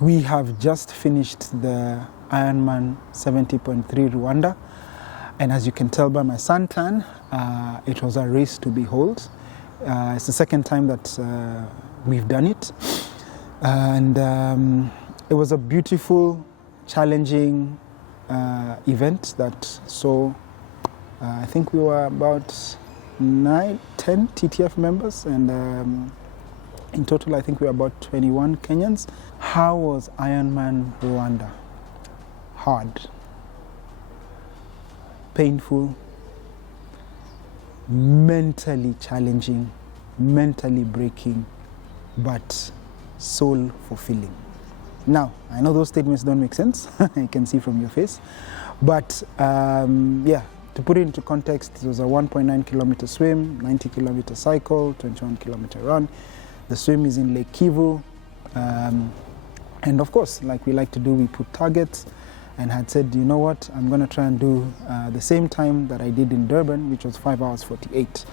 We have just finished the Ironman 70.3 Rwanda, and as you can tell by my suntan, it was a race to behold. It's the second time that we've done it, and it was a beautiful, challenging event that saw, I think we were about 9-10 TTF members, and in total I think we were about 21 Kenyans. How was Ironman Rwanda? Hard, painful, mentally challenging, mentally breaking, but soul fulfilling. Now, I know those statements don't make sense, I can see from your face, but yeah, to put it into context, it was a 1.9 kilometer swim, 90 kilometer cycle, 21 kilometer run. The swim is in Lake Kivu, and of course, like we like to do, we put targets, and had said, you know what, I'm going to try and do the same time that I did in Durban, which was 5 hours 48.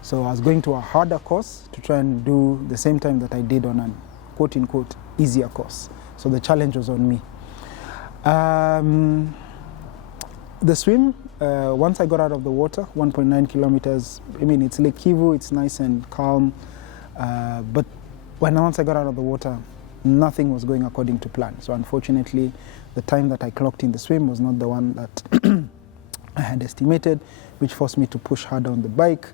So I was going to a harder course to try and do the same time that I did on an quote-unquote easier course. So the challenge was on me. The swim, once I got out of the water, 1.9 kilometers, I mean, it's Lake Kivu, it's nice and calm, but once I got out of the water, nothing was going according to plan. So unfortunately, the time that I clocked in the swim was not the one that I had estimated, which forced me to push harder on the bike.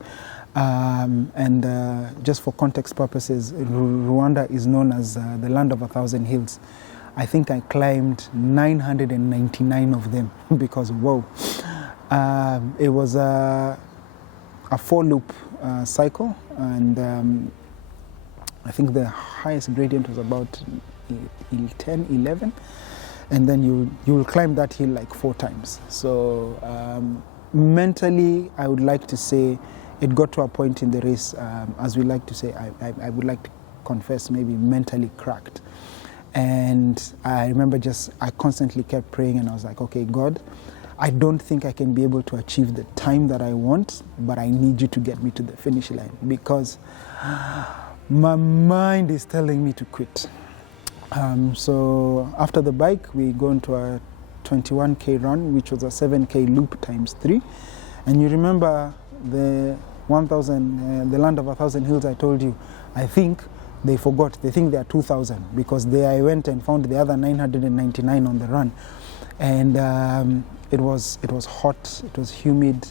And just for context purposes, Rwanda is known as the land of 1,000 hills. I think I climbed 999 of them because, whoa. It was a 4-loop cycle, and I think the highest gradient was about 10, 11, and then you will climb that hill like 4 times. So mentally, I would like to say it got to a point in the race, as we like to say, I would like to confess, maybe mentally cracked. And I remember I constantly kept praying, and I was like, okay, God, I don't think I can be able to achieve the time that I want, but I need you to get me to the finish line, because my mind is telling me to quit. So after the bike, we go into a 21K run, which was a 7K loop times 3. And you remember the the land of 1,000 hills I told you, I think they forgot. They think they are 2,000, because there I went and found the other 999 on the run. And it was hot, it was humid,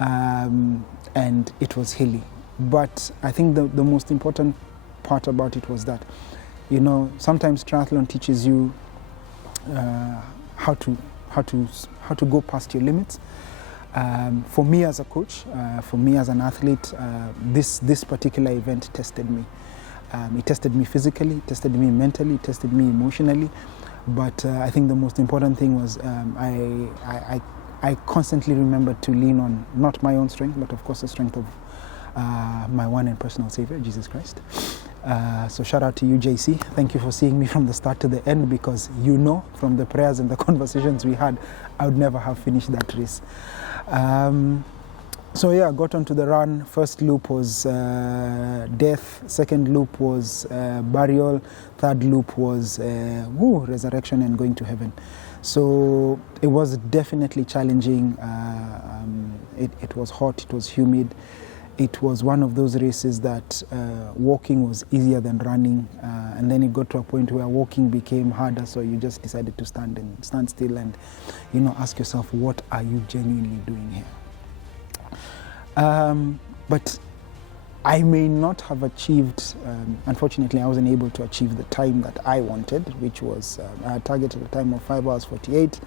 and it was hilly. But I think the most important part about it was that, you know, sometimes triathlon teaches you how to go past your limits. For me as a coach, for me as an athlete, this particular event tested me. It tested me physically, it tested me mentally, it tested me emotionally. But I think the most important thing was I constantly remembered to lean on not my own strength, but of course the strength of my one and personal Savior, Jesus Christ. So shout out to you, JC. Thank you for seeing me from the start to the end, because you know from the prayers and the conversations we had, I would never have finished that race. So yeah, I got onto the run. First loop was death. Second loop was burial. Third loop was resurrection and going to heaven. So it was definitely challenging. It was hot, it was humid. It was one of those races that walking was easier than running, and then it got to a point where walking became harder, so you just decided to stand still and, you know, ask yourself, what are you genuinely doing here? But I may not have achieved, unfortunately I wasn't able to achieve the time that I wanted, which was, I had targeted a time of 5 hours 48.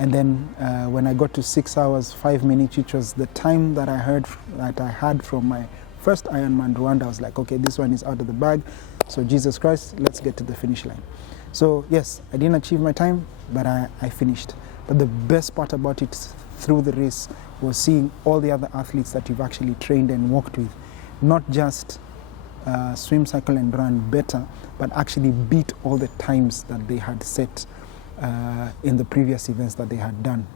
And then when I got to 6 hours 5 minutes, which was the time that I had from my first Ironman Rwanda, I was like, okay, this one is out of the bag. So Jesus Christ, let's get to the finish line. So yes, I didn't achieve my time, but I finished. But the best part about it through the race was seeing all the other athletes that you've actually trained and worked with, not just swim, cycle and run better, but actually beat all the times that they had set in the previous events that they had done.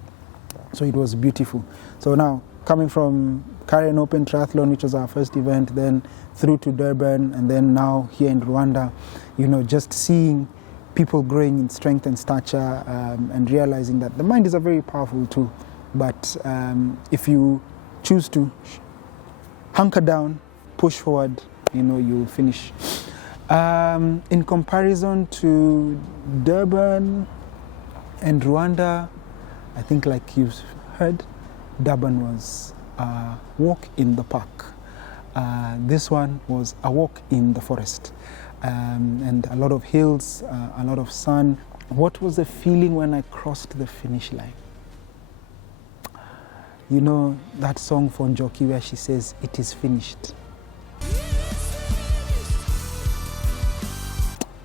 So it was beautiful. So now, coming from Karen Open Triathlon, which was our first event, then through to Durban, and then now here in Rwanda, you know, just seeing people growing in strength and stature, and realizing that the mind is a very powerful tool. But if you choose to hunker down, push forward, you'll finish. In comparison to Durban and Rwanda, I think like you've heard, Durban was a walk in the park. This one was a walk in the forest. And a lot of hills, a lot of sun. What was the feeling when I crossed the finish line? You know that song from Njoki where she says, "It is finished."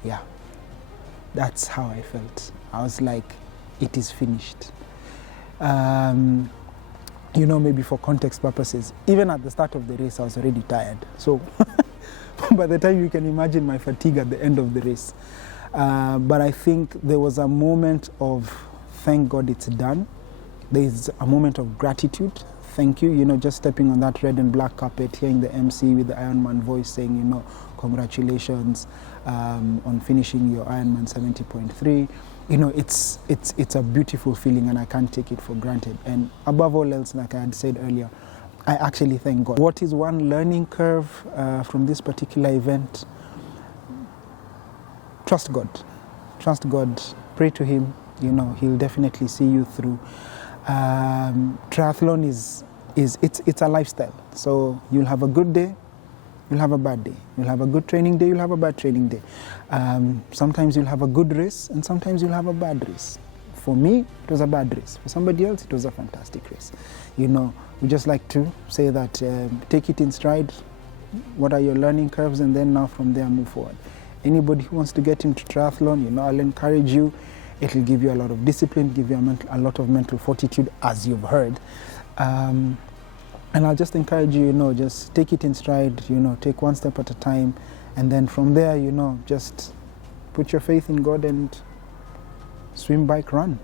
Yeah, that's how I felt. I was like, it is finished. Maybe for context purposes, even at the start of the race, I was already tired. So by the time, you can imagine my fatigue at the end of the race. But I think there was a moment of, thank God it's done. There is a moment of gratitude. Thank you, just stepping on that red and black carpet, hearing the MC with the Ironman voice saying, congratulations on finishing your Ironman 70.3. It's a beautiful feeling, and I can't take it for granted. And above all else, like I had said earlier, I actually thank God. What is one learning curve from this particular event? Trust God. Trust God. Pray to Him. He'll definitely see you through. Triathlon it's a lifestyle. So you'll have a good day, you'll have a bad day. You'll have a good training day, you'll have a bad training day. Sometimes you'll have a good race, and sometimes you'll have a bad race. For me, it was a bad race. For somebody else, it was a fantastic race. We just like to say that take it in stride. What are your learning curves? And then now from there, move forward. Anybody who wants to get into triathlon, I'll encourage you. It'll give you a lot of discipline, give you a lot of mental fortitude, as you've heard. And I'll just encourage you, just take it in stride, take one step at a time. And then from there, just put your faith in God and swim, bike, run.